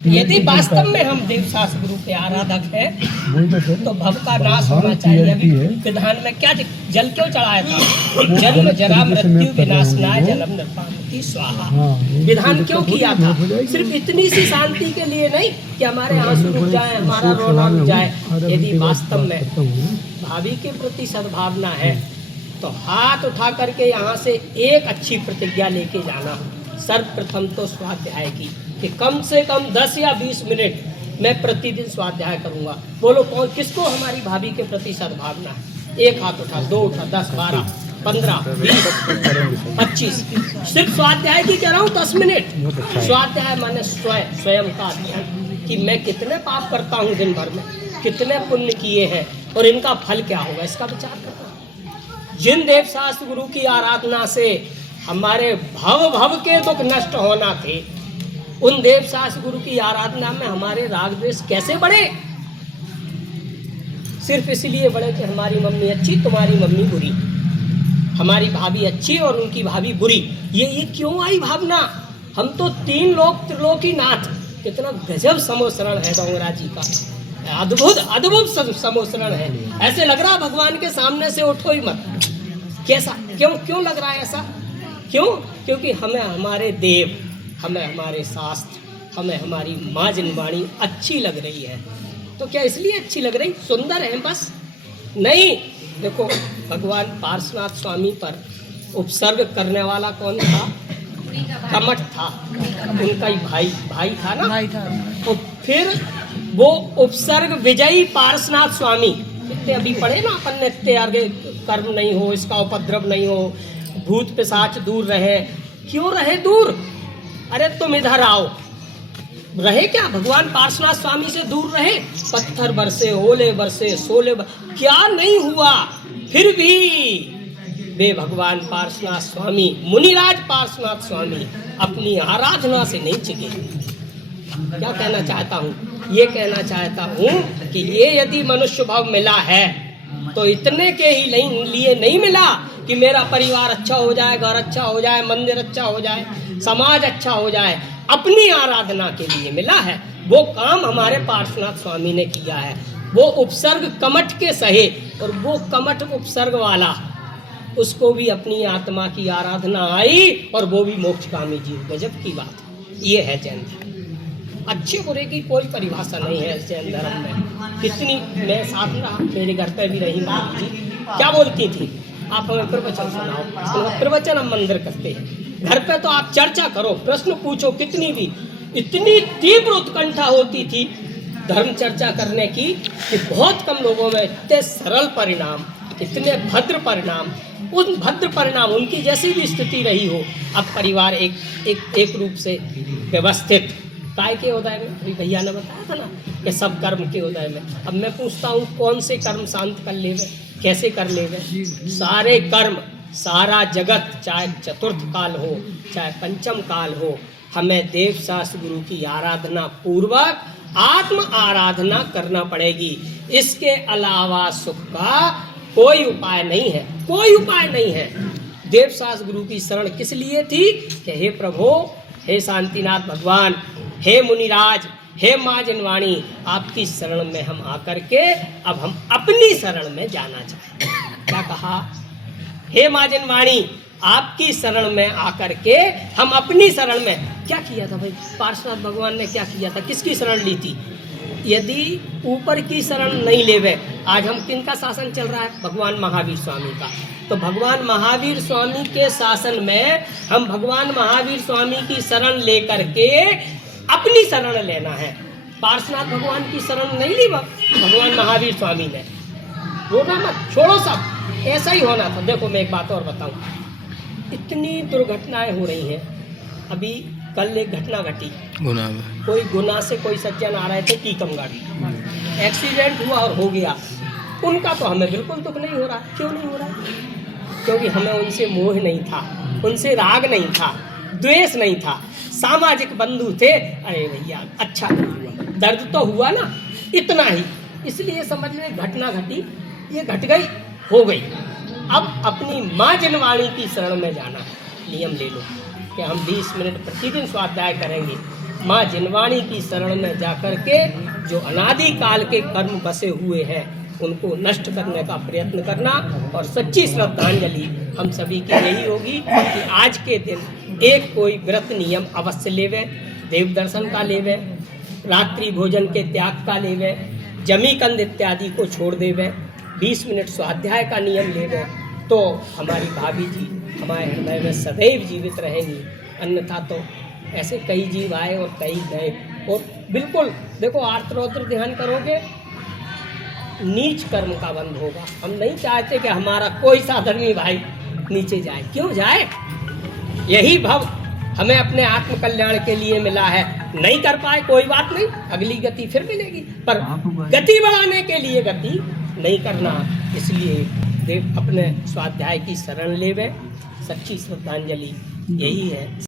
यदि वास्तव में हम देवशास्त्र गुरु के आराधक हैं तो भव का नाश होना चाहिए। अभी विधान में क्या जल क्यों चढ़ाया था? जन्म जरा मृत्यु विनाशनाय जलम नृपामति स्वाहा। विधान क्यों किया था? सिर्फ इतनी सी शांति के लिए नहीं कि हमारे आंसू रुक जाए, हमारा रोना रुक जाए। यदि वास्तव में भाभी के प्रति सद्भावना है तो हाथ उठा करके यहाँ से एक अच्छी प्रतिज्ञा लेके जाना। सर्वप्रथम तो स्वाध्याय की कि कम से कम 10 या 20 मिनट मैं प्रतिदिन स्वाध्याय करूंगा। बोलो कौन किसको हमारी भाभी के प्रति सद्भावना है? एक हाथ उठा, 2 उठा, 10, 12, 15, 20, 25। सिर्फ स्वाध्याय की कह रहा हूँ 10 मिनट। स्वाध्याय माने स्वयं का अध्ययन कि मैं कितने पाप करता हूँ दिन भर में, कितने पुण्य किए हैं और इनका फल क्या होगा, इसका विचार करता हूँ। जिन देवशास्त्र गुरु की आराधना से हमारे भव के दुख नष्ट होना थे, उन देवशास्त्र गुरु की आराधना में हमारे राग द्वेष कैसे बढ़े? सिर्फ इसलिए बढ़े कि हमारी मम्मी अच्छी, तुम्हारी मम्मी बुरी, हमारी भाभी अच्छी और उनकी भाभी बुरी। ये क्यों आई भावना? हम तो 3 लोक त्रिलोकी नाथ। कितना गजब समोसरण है डोंगरा जी का, अद्भुत समोसरण है। ऐसे लग रहा भगवान के सामने से उठो ही मत। कैसा क्यों लग रहा है ऐसा? क्यों? क्योंकि हमें हमारे देव, हमें हमारे शास्त्र, हमें हमारी माँ जिनवाणी अच्छी लग रही है। तो क्या इसलिए अच्छी लग रही, सुंदर है बस? नहीं। देखो भगवान पार्श्वनाथ स्वामी पर उपसर्ग करने वाला कौन था? कमठ था, उनका ही भाई था ना, भाई था। तो फिर वो उपसर्ग विजयी पार्श्वनाथ स्वामी, इतने अभी पढ़े ना अपन ने, इतने आगे कर्म नहीं हो, इसका उपद्रव नहीं हो, भूत पिशाच दूर रहे। क्यों रहे दूर? अरे तुम इधर आओ। रहे क्या? भगवान पार्श्वनाथ स्वामी से दूर रहे? पत्थर बरसे, ओले बरसे, क्या नहीं हुआ? फिर भी वे भगवान पार्श्वनाथ स्वामी, मुनिराज पार्श्वनाथ स्वामी अपनी आराधना से नहीं चिके। क्या कहना चाहता हूँ? ये कहना चाहता हूँ कि ये यदि मनुष्य भाव मिला है तो इतने के ही लिए नहीं मिला कि मेरा परिवार अच्छा हो जाए, घर अच्छा हो जाए, मंदिर अच्छा हो जाए, समाज अच्छा हो जाए। अपनी आराधना के लिए मिला है। वो काम हमारे पार्श्वनाथ स्वामी ने किया है। वो उपसर्ग कमठ के सहे, और वो कमठ उपसर्ग वाला, उसको भी अपनी आत्मा की आराधना आई और वो भी मोक्षगामी जीव। गजब की बात है। ये है जैन धर्म। अच्छे बुरे की कोई परिभाषा नहीं है जैन धर्म में। कितनी मैं साथ रहा, मेरे घर पे भी रही माँ जी, क्या बोलती थी? आप हमें प्रवचन सुनाओ। प्रवचन हम मंदिर करते हैं, घर पे तो आप चर्चा करो, प्रश्न पूछो, कितनी भी। इतनी तीव्र उत्कंठा होती थी धर्म चर्चा करने की कि बहुत कम लोगों में इतने सरल परिणाम, इतने भद्र परिणाम, उन भद्र परिणाम, उनकी जैसी भी स्थिति रही हो। अब परिवार एक रूप से व्यवस्थित, काय के उदय में, अभी भैया ने बताया था ना कि सब कर्म के उदय में। अब मैं पूछता हूँ कौन से कर्म शांत कर लेवे, कैसे कर लेवे? सारे कर्म, सारा जगत, चाहे चतुर्थ काल हो चाहे पंचम काल हो, हमें देव शास्त्र गुरु की आराधना पूर्वक आत्म आराधना करना पड़ेगी। इसके अलावा सुख का कोई उपाय नहीं है, कोई उपाय नहीं है। देव शास्त्र गुरु की शरण किस लिए थी कि हे प्रभु, हे शांतिनाथ भगवान, हे मुनिराज, हे माँ जिनवाणी, आपकी शरण में हम आकर के अब हम अपनी शरण में जाना चाहते हैं। क्या कहा? हे माँ जिनवाणी, आपकी शरण में आकर के हम अपनी शरण में। क्या किया था भाई पार्श्वनाथ भगवान ने? क्या किया था? किसकी शरण ली थी? यदि ऊपर की शरण नहीं लेवे, आज हम किनका शासन चल रहा है? भगवान महावीर स्वामी का। तो भगवान महावीर स्वामी के शासन में हम भगवान महावीर स्वामी की शरण लेकर के अपनी शरण लेना है। पार्श्वनाथ भगवान की शरण नहीं ली भगवान महावीर स्वामी ने। रोना मत, छोड़ो सब, ऐसा ही होना था। देखो मैं एक बात और बताऊं, इतनी दुर्घटनाएं हो रही हैं। अभी कल एक घटना घटी, कोई गुना से कोई सज्जन आ रहे थे टीकमगढ़, एक्सीडेंट हुआ और हो गया। उनका तो हमें बिल्कुल दुख नहीं हो रहा। क्यों नहीं हो रहा? क्योंकि हमें उनसे मोह नहीं था, उनसे राग नहीं था, द्वेष नहीं था, सामाजिक बंधु थे। अरे भैया अच्छा नहीं हुआ, दर्द तो हुआ ना, इतना ही। इसलिए समझ में घटना घटी, ये घट गई, हो गई। अब अपनी माँ जिनवाणी की शरण में जाना। नियम ले लो कि हम 20 मिनट प्रतिदिन स्वाध्याय करेंगे। माँ जिनवाणी की शरण में जाकर के जो अनादि काल के कर्म बसे हुए हैं उनको नष्ट करने का प्रयत्न करना। और सच्ची श्रद्धांजलि हम सभी की यही होगी कि आज के दिन एक कोई व्रत नियम अवश्य लेवे, देव दर्शन का लेवे, रात्रि भोजन के त्याग का लेवे, जमी कंद इत्यादि को छोड़ देवे, 20 मिनट स्वाध्याय का नियम लेवे, तो हमारी भाभी जी हमारे हृदय में सदैव जीवित रहेंगी। अन्यथा तो ऐसे कई जीव आए और कई गए। और बिल्कुल देखो आर्तरौद्र ध्यान करोगे नीच कर्म का बंध होगा। हम नहीं चाहते कि हमारा कोई साधर्मी भाई नीचे जाए। क्यों जाए? यही भव हमें अपने आत्म कल्याण के लिए मिला है। नहीं कर पाए कोई बात नहीं, अगली गति फिर मिलेगी, पर गति बढ़ाने के लिए गति नहीं करना। इसलिए देव अपने स्वाध्याय की शरण लेवे। सच्ची श्रद्धांजलि यही है।